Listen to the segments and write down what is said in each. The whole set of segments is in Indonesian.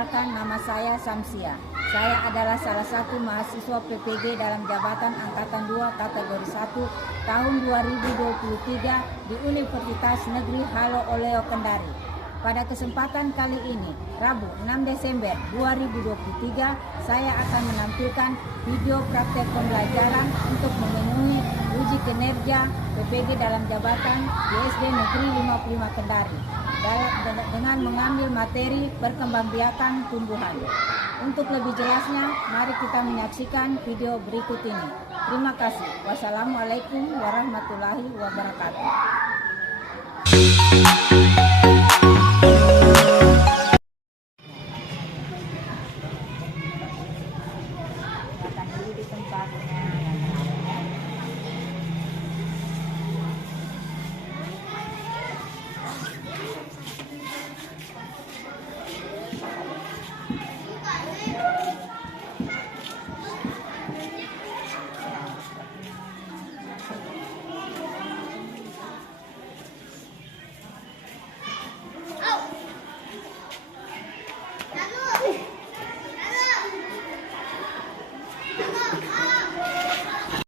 Perkenalkan, nama saya Samsia. Saya adalah salah satu mahasiswa PPG dalam jabatan Angkatan 2 kategori 1 tahun 2023 di Universitas Negeri Halo Oleo Kendari. Pada kesempatan kali ini, Rabu 6 Desember 2023, saya akan menampilkan video praktek pembelajaran untuk memenuhi uji kinerja PPG dalam jabatan di SD Negeri 55 Kendari dengan mengambil materi perkembangbiakan tumbuhan. Untuk lebih jelasnya, mari kita menyaksikan video berikut ini. Terima kasih. Wassalamualaikum warahmatullahi wabarakatuh.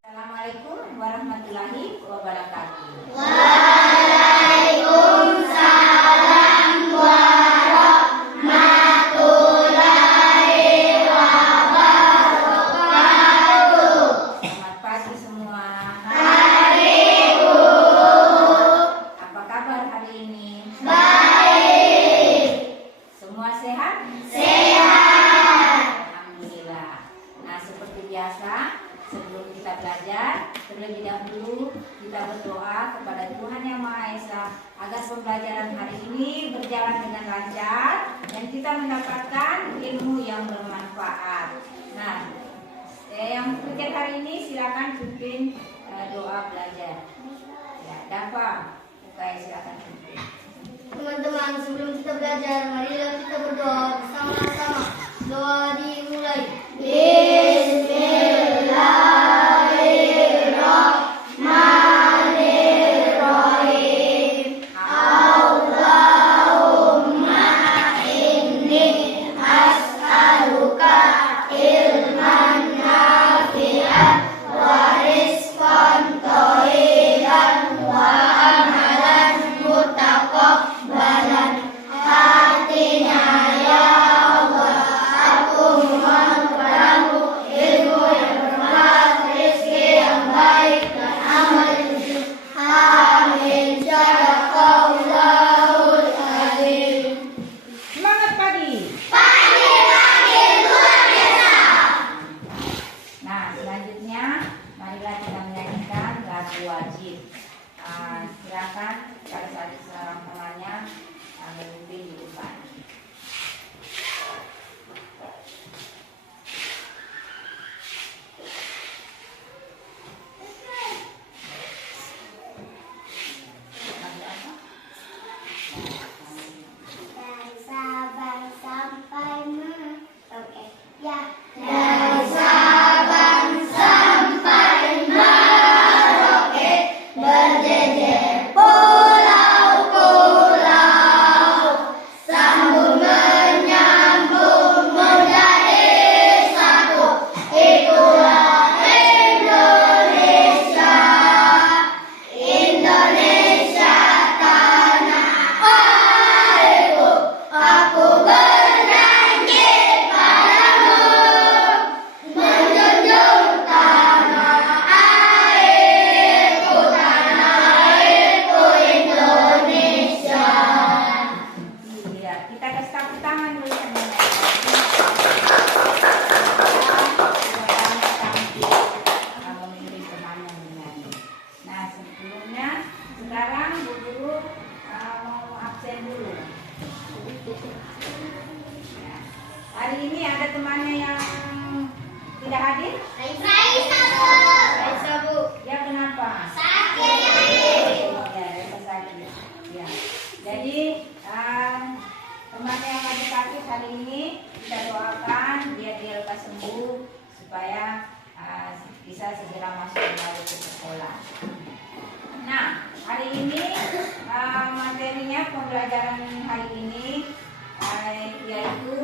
Assalamualaikum warahmatullahi wabarakatuh. Waalaikumsalam warahmatullahi wabarakatuh. Selamat pagi semua. Hari Bu. Apa kabar hari ini? Baik. Semua sehat? Sehat. Alhamdulillah. Nah, seperti biasa, sebelum kita belajar, terlebih dahulu kita berdoa kepada Tuhan Yang Maha Esa agar pembelajaran hari ini berjalan dengan lancar dan kita mendapatkan ilmu yang bermanfaat. Nah, yang pikir hari ini silakan pimpin doa belajar. Ya, Dafa, silakan pimpin. Teman-teman, sebelum kita belajar, marilah kita berdoa bersama-sama. Doa dimulai. Bismillahirrahmanirrahim. Allahumma inni as'aluka ilman nafi'an wa rizqan thayyiban wa amalan mutaqabbalan. Hatinya ya Allah, aku memohon kepadamu ilmu yang bermanfaat, rezeki yang baik, dan amal yang jujur. Amin. Sadaqallahul azim. Semangat pagi. Pagi-pagi luar biasa. Nah, selanjutnya marilah kita menyanyikan lagu wajib. Silakan pada saat seorang temannya memimpin di depan. Lagu apa? Dari Sabang sampai Merauke. Ya. Dari Sabang sampai Merauke, berjejer pulau-pulau, sambung menyambung menjadi satu. Itulah Indonesia, Indonesia tanah airku. Aku berjanji padamu, menjunjung tanah airku Indonesia. Iya, kita kasih tepuk tangan dulu sama memimpin temannya menyanyi. Nah, sebelumnya sekarang Bu Guru mau absen dulu. Ya. Hari ini ada temannya yang tidak hadir? Raisa Bu. Ya, kenapa? Sakit. Ya, Raisa sakit. Ya. Jadi temannya yang lagi sakit hari ini kita doakan biar dia lekas sembuh supaya bisa segera masuk kembali ke sekolah. Nah, hari ini materinya pembelajaran hari ini yaitu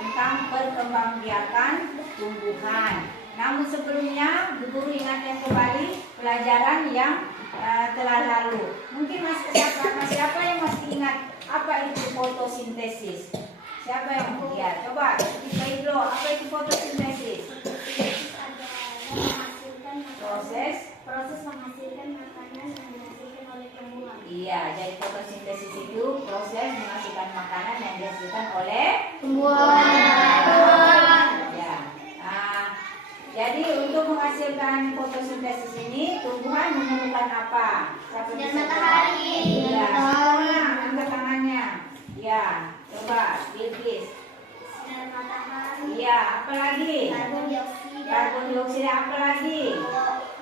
tentang perkembangbiakan tumbuhan. Namun sebelumnya, Bu Guru ingatkan kembali pelajaran yang telah lalu. Mungkin siapa yang masih ingat apa itu fotosintesis? Siapa yang ya, coba Iblo, apa itu fotosintesis? Proses menghasilkan makanan yang dihasilkan oleh tumbuhan. Iya, jadi fotosintesis itu proses menghasilkan makanan yang dihasilkan oleh Tumbuhan. ya. Jadi untuk menghasilkan fotosintesis ini tumbuhan memerlukan apa? Siapa Sinar bisa matahari. jawab? Ya, angkat tangannya. Ya, coba Bilqis. Sinar matahari. Iya, apa lagi? Karbon dioksida. Karbon dioksida apa lagi?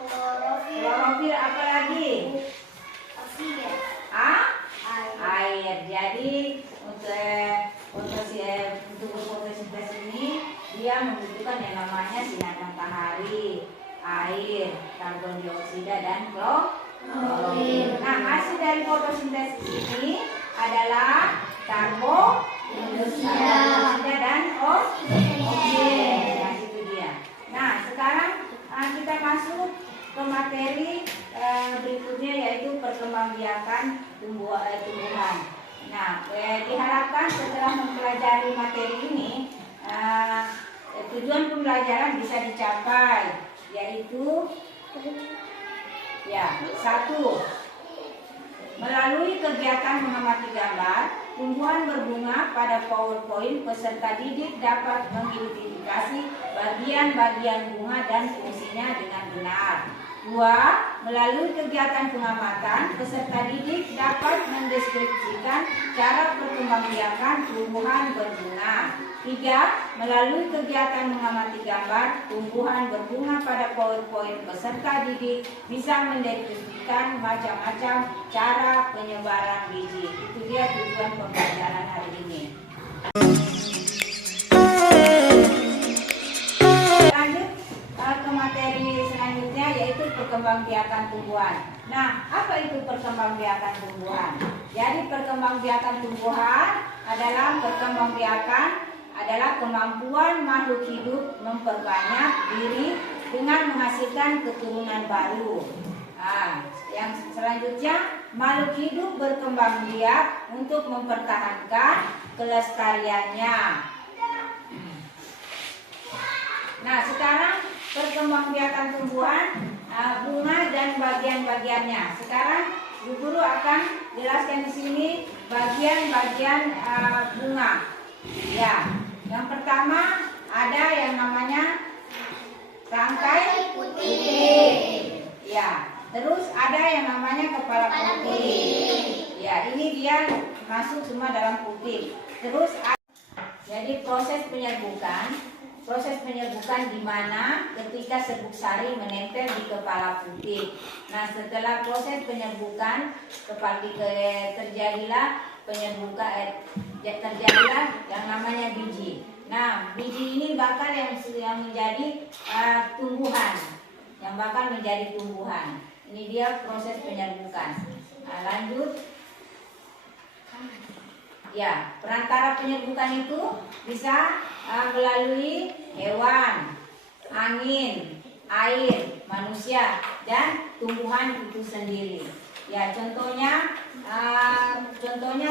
Klorofil. Klorofil apa lagi? Oksigen. Air. Jadi untuk fotosintesis ini dia membutuhkan yang namanya sinar matahari, air, karbon dioksida dan klorofil. Nah, hasil dari fotosintesis ini adalah karbon dioksida dan oksigen. Nah, itu dia. Nah, sekarang kita masuk ke materi berikutnya yaitu perkembangbiakan tumbuhan. Nah, diharapkan setelah mempelajari materi ini tujuan pembelajaran bisa dicapai, yaitu ya, 1. Melalui kegiatan mengamati gambar, tumbuhan berbunga pada PowerPoint, peserta didik dapat mengidentifikasi bagian-bagian bunga dan fungsinya dengan benar. 2. Melalui kegiatan pengamatan, peserta didik dapat mendeskripsikan cara perkembangbiakan tumbuhan berbunga. 3. Melalui kegiatan mengamati gambar, tumbuhan berbunga pada PowerPoint, peserta didik bisa mendeskripsikan macam-macam cara penyebaran biji. Itu dia tujuan pembelajaran hari ini. Lanjut ke materi selanjutnya yaitu perkembangbiakan tumbuhan. Nah, apa itu perkembangbiakan tumbuhan? Jadi perkembangbiakan tumbuhan adalah kemampuan makhluk hidup memperbanyak diri dengan menghasilkan keturunan baru. Yang selanjutnya, makhluk hidup berkembang biak untuk mempertahankan kelestariannya. Nah, sekarang perkembangbiakan tumbuhan, bunga dan bagian-bagiannya. Sekarang Bu Guru akan jelaskan di sini bagian-bagian bunga. Ya, yang pertama ada yang namanya rangkai putih. Ya, terus ada yang namanya kepala putih. Ya, ini dia masuk semua dalam putih. Terus jadi proses penyerbukan di mana ketika serbuk sari menempel di kepala putih. Nah, setelah proses penyerbukan terjadilah yang namanya biji. Nah, biji ini bakal yang menjadi tumbuhan, yang bakal menjadi tumbuhan. Ini dia proses penyerbukan. Nah, lanjut. Ya, perantara penyerbukan itu bisa melalui hewan, angin, air, manusia, dan tumbuhan itu sendiri. Ya, contohnya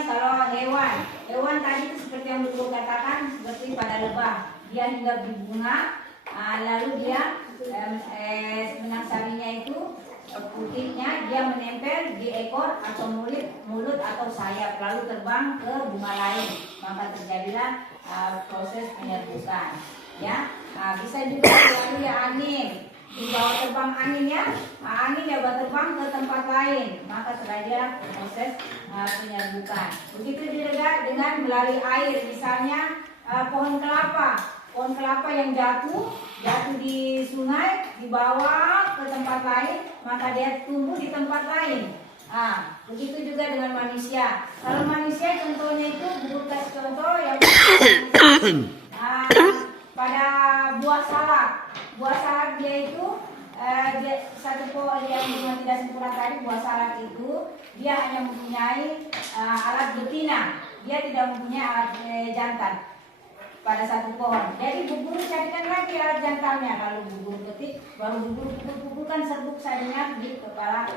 kalau hewan tadi itu seperti yang Guru katakan, seperti pada lebah, dia hinggap di bunga, lalu dia benang sarinya itu putihnya dia menempel di ekor atau mulut atau sayap, lalu terbang ke bunga lain, maka terjadilah proses penyerbukan. Ya, bisa juga melalui angin. Di bawah terbang anginnya, angin dapat terbang ke tempat lain, maka terjadilah proses penyerbukan. Begitu juga dengan melalui air, misalnya pohon kelapa yang jatuh di sungai, dibawa ke tempat lain, maka dia tumbuh di tempat lain. Begitu juga dengan manusia. Kalau manusia contohnya itu, Guru kasih contoh yang pada buah salak. Buah salak dia itu satu pohon yang bunga tidak sempurna tadi, buah salak itu dia hanya mempunyai alat betina, dia tidak mempunyai alat jantan. pada satu pohon. Jadi Bu Guru carikan lagi alat jantalnya. Kalau Bu Guru petik, baru Bu Guru pukul-pukulkan serbuk sarinya di kepala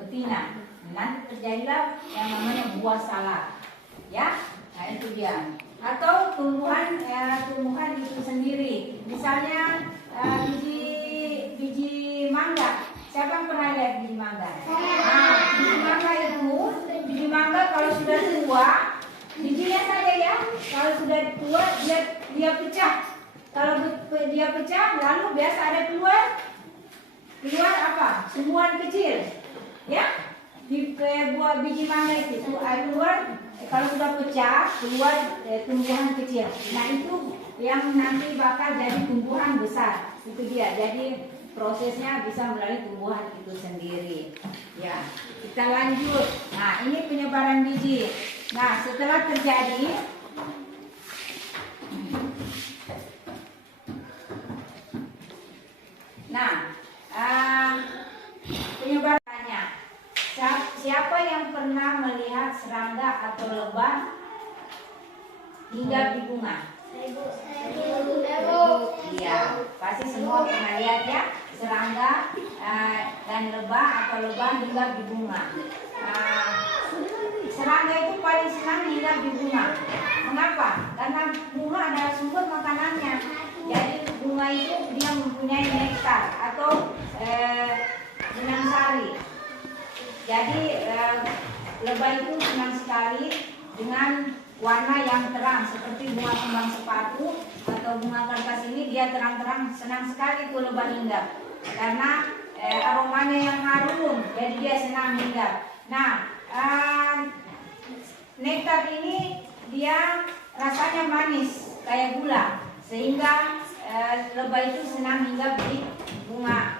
betina. Nanti terjadilah yang namanya buah salak. Ya, nah itu dia. Atau tumbuhan itu sendiri. Misalnya biji mangga. Siapa yang pernah lihat biji mangga? Nah, biji mangga kalau sudah tua, bijinya saja ya. Kalau sudah tua dia pecah. Kalau dia pecah, lalu biasa ada keluar apa? Sumbuhan kecil, ya. Di buah biji mangga itu keluar. Kalau sudah pecah, keluar tumbuhan kecil. Nah itu yang nanti bakal jadi tumbuhan besar. Itu dia. Jadi prosesnya bisa melalui tumbuhan itu sendiri. Ya, kita lanjut. Nah, ini penyebaran biji. Nah, setelah terjadi, penyebarannya. Siapa yang pernah melihat serangga atau lebah hinggap di bunga? Iya, pasti semua pernah lihat ya, serangga dan lebah atau lebah hinggap di bunga. Serangga itu paling senang hinggap di bunga. Mengapa? Karena bunga adalah sumber makanannya. Jadi bunga itu dia mempunyai nektar atau benang sari. Jadi lebah itu senang sekali dengan warna yang terang seperti bunga kembang sepatu atau bunga kertas ini. Dia terang-terang, senang sekali itu lebah hinggap karena aromanya yang harum, jadi dia senang hinggap. Nah, nektar ini dia rasanya manis kayak gula, sehingga lebah itu senang hinggap di bunga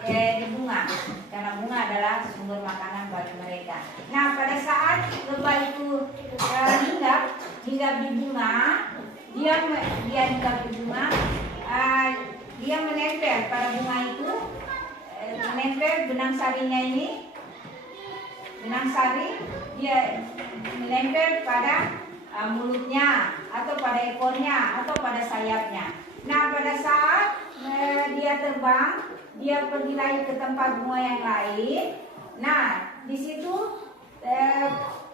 karena bunga adalah sumber makanan bagi mereka. Nah, pada saat lebah itu hinggap di bunga, dia hinggap di bunga, dia menempel pada bunga itu, menempel benang sarinya ini, benang sari dia menempel pada mulutnya atau pada ekornya atau pada sayapnya. Nah, pada saat dia terbang, dia pergi lagi ke tempat bunga yang lain. Nah, di situ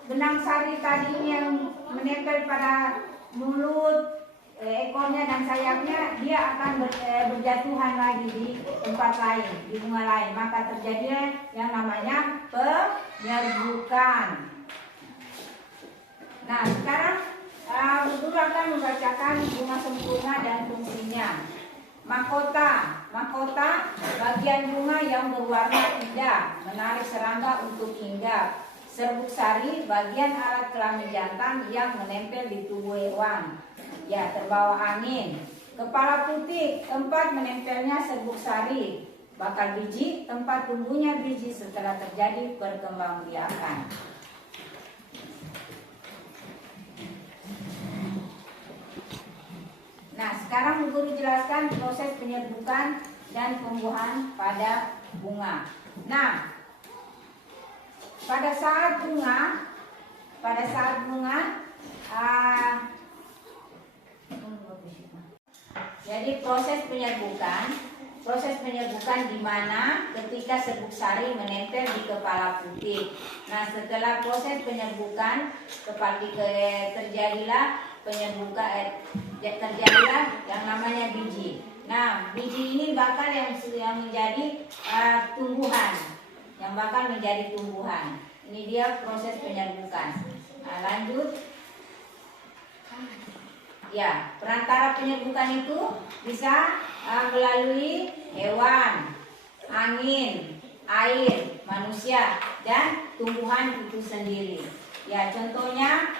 benang sari tadi yang menempel pada mulut, ekornya dan sayapnya, dia akan berjatuhan lagi di tempat lain, di bunga lain. Maka terjadilah yang namanya penyerbukan. Nah, sekarang Guru akan membacakan bunga sempurna dan fungsinya. Mahkota bagian bunga yang berwarna indah, menarik serangga untuk hinggap. Serbuk sari bagian alat kelamin jantan yang menempel di tubuh hewan, ya, terbawa angin. Kepala putih tempat menempelnya serbuk sari. Bakal biji tempat tumbuhnya biji setelah terjadi perkembangbiakan. Nah, sekarang Guru jelaskan proses penyerbukan dan pembuahan pada bunga. Nah, pada saat bunga, jadi proses penyerbukan di mana ketika serbuk sari menempel di kepala putih. Nah, setelah proses penyerbukan terjadilah yang namanya biji. Nah, biji ini bakal yang menjadi tumbuhan, yang bakal menjadi tumbuhan. Ini dia proses penyerbukan. Nah, lanjut. Ya, perantara penyerbukan itu bisa melalui hewan, angin, air, manusia, dan tumbuhan itu sendiri. Ya, contohnya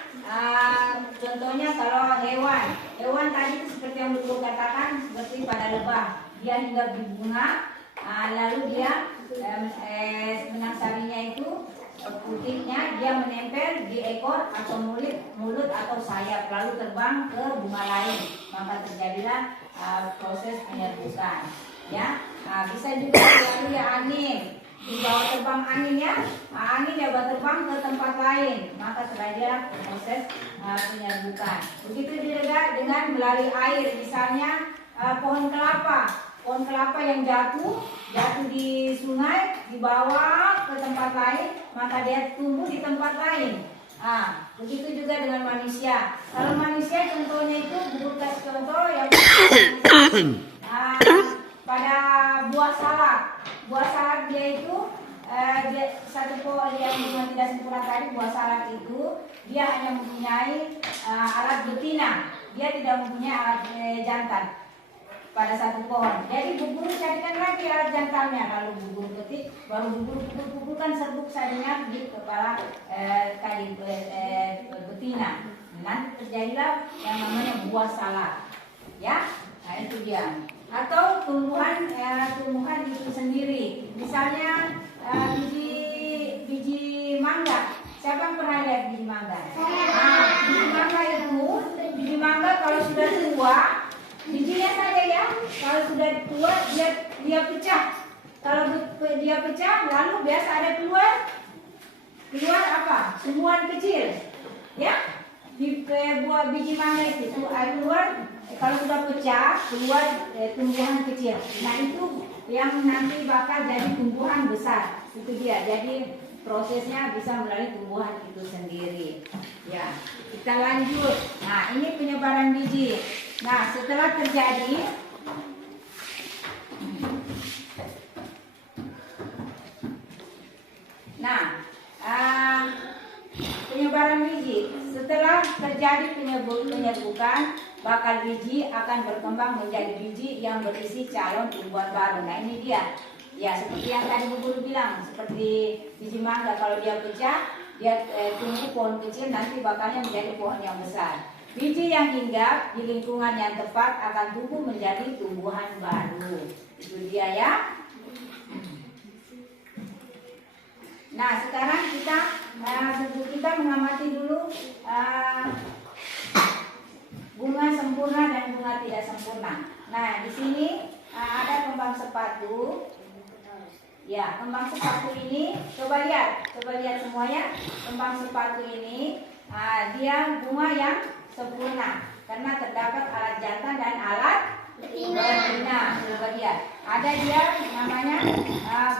kalau hewan tadi itu seperti yang Guru katakan, seperti pada lebah, dia hinggap di bunga, lalu dia benang sarinya itu putihnya dia menempel di ekor atau mulut atau sayap, lalu terbang ke bunga lain, maka terjadilah proses penyerbukan. Ya, bisa juga melalui angin. dibawa terbang angin ya. Nah, angin dia terbang ke tempat lain, maka terjadilah proses penyerbukan. Begitu juga dengan melalui air, misalnya pohon kelapa yang jatuh di sungai, dibawa ke tempat lain, maka dia tumbuh di tempat lain. Nah, begitu juga dengan manusia. Kalau manusia contohnya itu, bubur kasih contoh yang pada buah salak. Buah salak dia itu satu pohon yang tidak sempurna tadi, buah salak itu dia hanya mempunyai alat betina, dia tidak mempunyai alat jantan pada satu pohon. Jadi bubur carikan lagi alat jantannya. Kalau bubur petik, baru bubur kan serbuk saja di kepala tadi betina. Nanti terjadilah yang namanya buah salak. Ya, nah itu dia. Atau tumbuhan itu sendiri. Misalnya biji mangga. Siapa yang pernah lihat biji mangga? Nah, biji mangga kalau sudah tua, bijinya saja ya. Kalau sudah tua dia pecah. Kalau dia pecah, lalu biasa ada keluar apa? Tumbuhan kecil. Ya. Di buah biji mangga itu keluar, kalau sudah pecah keluar tumbuhan kecil. Nah itu yang nanti bakal jadi tumbuhan besar. Itu dia. Jadi prosesnya bisa melalui tumbuhan itu sendiri. Ya, kita lanjut. Nah ini penyebaran biji. Nah setelah terjadi, penyebaran biji. Setelah terjadi penyerbukan, bakal biji akan berkembang menjadi biji yang berisi calon tumbuhan baru. Nah ini dia. Ya seperti yang tadi Bu Guru bilang, seperti biji mangga kalau dia pecah, dia tumbuh pohon kecil, nanti bakalnya menjadi pohon yang besar. Biji yang hinggap di lingkungan yang tepat akan tumbuh menjadi tumbuhan baru. Itu dia ya. Nah sekarang kita mengamati dulu bunga sempurna dan bunga tidak sempurna. Nah di sini ada kembang sepatu. Ya, kembang sepatu ini coba lihat semuanya. Kembang sepatu ini dia bunga yang sempurna karena terdapat alat jantan dan alat betina. Coba lihat. Ada dia namanya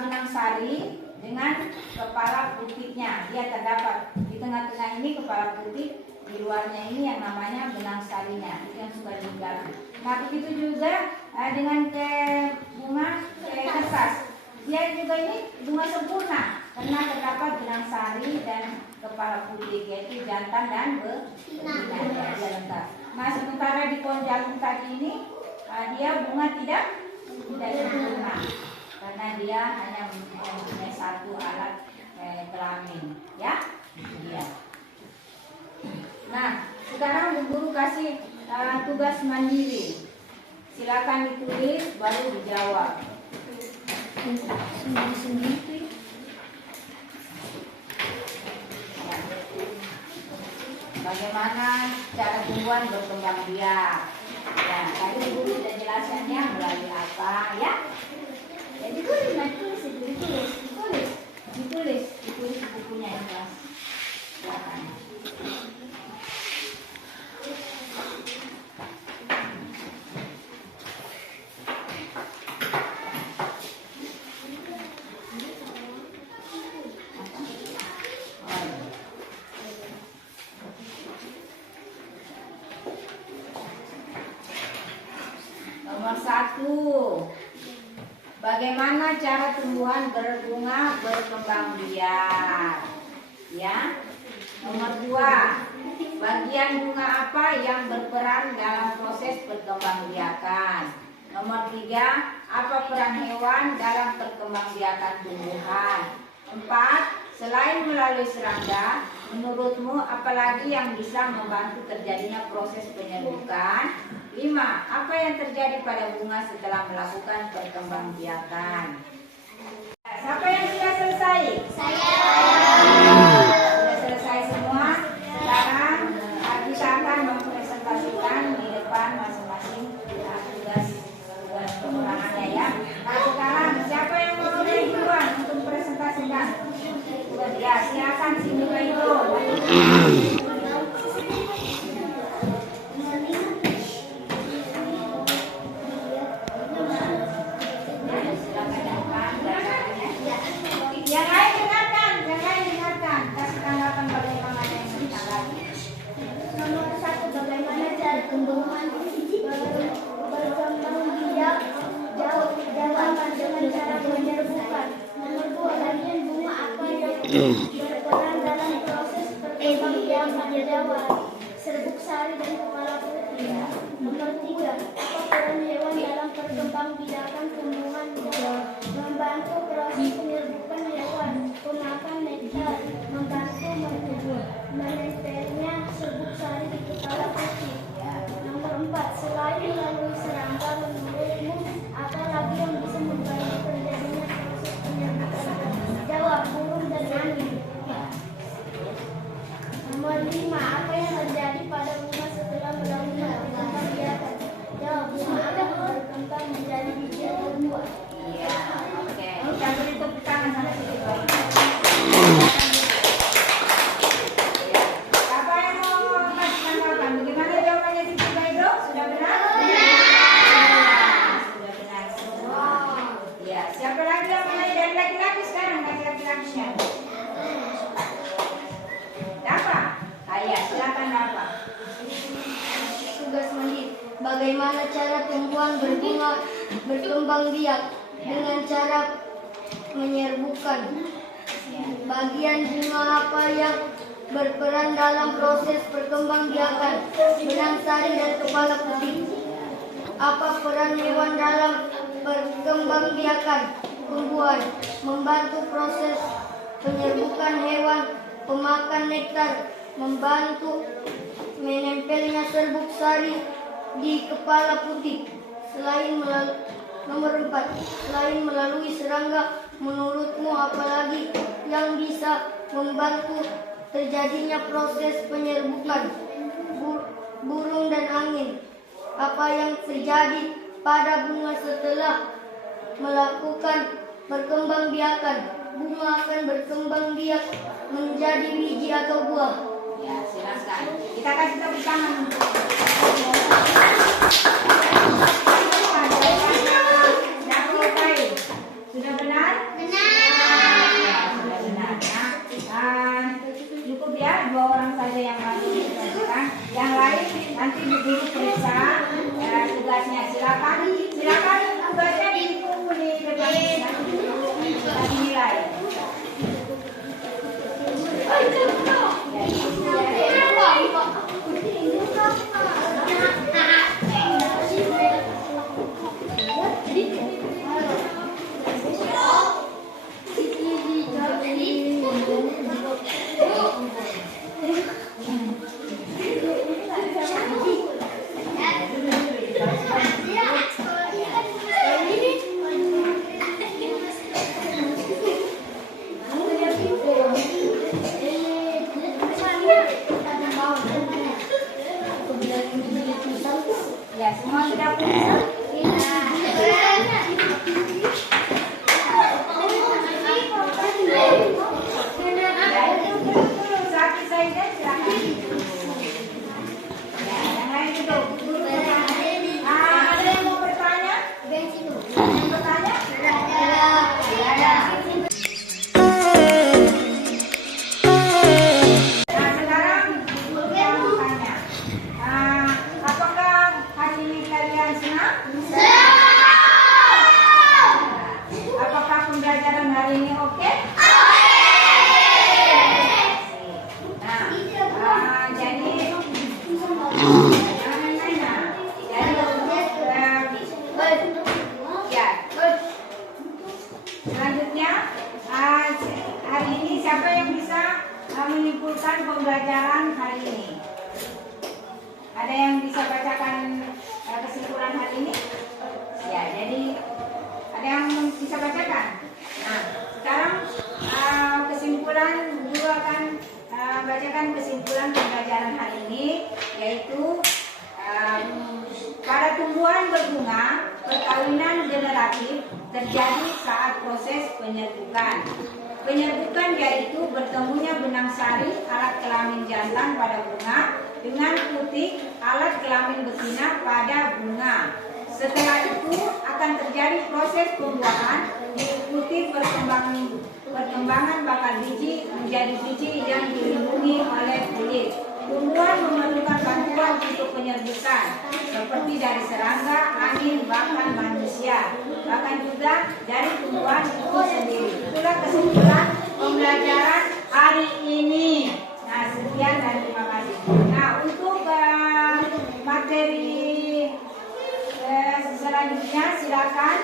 benang sari dengan kepala putihnya. Dia terdapat di tengah-tengah ini kepala putih, di luarnya ini yang namanya benang sarinya. Itu yang suka digali. Nah begitu juga dengan bunga kertas. Dia juga ini bunga sempurna karena terdapat benang sari dan kepala putih, yaitu jantan dan betina. Dia lengkap. Nah sementara di pohon jagung tadi ini dia bunga tidak sempurna karena dia hanya mempunyai satu alat kelamin, ya. Dia. Nah sekarang Bu Guru kasih tugas mandiri. Silakan ditulis baru dijawab. Bagaimana cara tumbuhan berkembang biak? Ya, tadi Ibu sudah jelaskannya melalui apa, ya? Jadi ditulis di bukunya yang kelas. Silakan. Nomor 1, bagaimana cara tumbuhan berbunga berkembang biak? Ya. Nomor 2, bagian bunga apa yang berperan dalam proses perkembangbiakan? Nomor 3, apa peran hewan dalam perkembangbiakan tumbuhan? 4, selain melalui serangga, menurutmu apalagi yang bisa membantu terjadinya proses penyerbukan? 5. Apa yang terjadi pada bunga setelah melakukan perkembangbiakan? Siapa yang sudah selesai? Saya. Sudah selesai semua? Sekarang kita akan mempresentasikan di depan masing-masing tugas pengulangannya ya. Nah sekarang siapa yang mau mulai duluan untuk Yang lain dengarkan. Kasih tanggapan bagaimana yang kita lagi. Nomor 1, bagaimana cara tumbuhan berkembang biak? Jawab dengan cara menyerbukan. Nomor 2, bagian bunga apa yang berperan dalam proses perkembangbiakan? Jawab serbuk sari dan kepala putih. Nomor 3, apa peran hewan dalam perkembangbiakan tumbuhan? Jawab membantu proses penyerbukan hewan, pemakan nektar, membantu menempelnya serbuk sari di kepala putih. Nomor 4, selain melalui serangga, menurutmu apa lagi yang bisa membantu terjadinya proses penyerbukan? Jawab burung dan angin. Nomor 5, apa yang terjadi pada bunga setelah melakukan perkembangbiakan? Jawab bunga akan berkembang menjadi biji atau buah. Iya, oke. Kita beri tepuk tangan sama si Ibu. Siapa yang mau kasih tanggapan? Bagaimana jawabannya si Ibu Baidro? Sudah benar? Sudah benar semua. Ya, siapa lagi yang mau dari laki-laki sekarang? Laki-laki siapa? Dafa? Iya, silakan Dafa. Tugas menit. Bagaimana cara tumbuhan berbunga berkembang biak? Dengan cara menyerbukan. Bagian bunga apa yang berperan dalam proses perkembangbiakan? Benang sari dan kepala putih. Apa peran hewan dalam perkembangbiakan tumbuhan? Membantu proses penyerbukan hewan, pemakan nektar, membantu menempelnya serbuk sari di kepala putih. Nomor 4, selain melalui serangga, menurutmu apalagi yang bisa membantu terjadinya proses penyerbukan? Burung dan angin. Apa yang terjadi pada bunga setelah melakukan perkembangbiakan? Bunga akan berkembang biak menjadi biji atau buah. Ya, silakan. Kita kasih tepuk tangan untuk sudah benar? Benar. Ya, sudah benar. Nah, cukup ya 2 orang saja yang masih disajikan. Yang lain nanti diberi periksa tugasnya. Silakan tugasnya ditunggu di depan nanti dinilai. Ya, semua sudah punya. Sakit saja silakan. Ya, yang lain itu. Ada yang mau bertanya? Mau bertanya? Ada. Nah, sekarang yang bertanya. Apakah hari ini kalian senang? Apakah pembelajaran hari ini oke? Nah, jadi selanjutnya hari ini siapa yang bisa menyimpulkan pembelajaran hari ini? Ada yang bisa bacakan kesimpulan hari ini? Ya, jadi ada yang bisa bacakan? Nah, sekarang kesimpulan guru akan bacakan kesimpulan pembelajaran hari ini, yaitu pada tumbuhan berbunga, perkawinan generatif terjadi saat proses penyerbukan. Penyerbukan yaitu bertemunya benang sari alat kelamin jantan pada bunga dengan putik alat kelamin betina pada bunga. Setelah itu akan terjadi proses pembuahan diikuti perkembangan bakal biji menjadi biji yang dilindungi oleh kulit. Tumbuhan memerlukan bantuan untuk penyerbukan seperti dari serangga, angin, bahkan manusia, bahkan juga dari tumbuhan itu sendiri. Itulah kesimpulan pembelajaran hari ini. Nah, sekian dan terima kasih. Nah, untuk materi selanjutnya silakan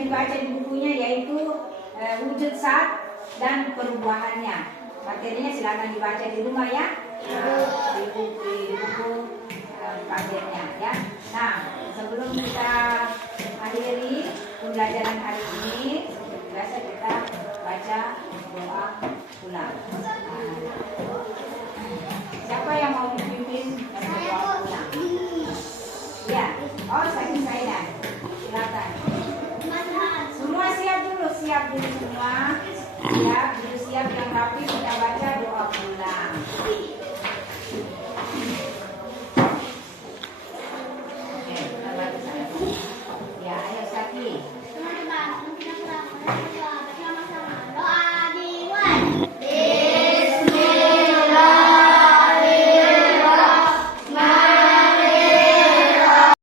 dibaca di bukunya, yaitu wujud zat dan perubahannya. Materinya silakan dibaca di rumah ya, di buku pagernya ya. Nah, sebelum kita akhiri pembelajaran hari ini, seperti biasa kita baca doa pulang. Siapa yang mau memimpin doa pulang? Ya, saya silakan. Semua siap dulu semua. Siap yang rapi, kita baca doa pulang. Oke, kita baca.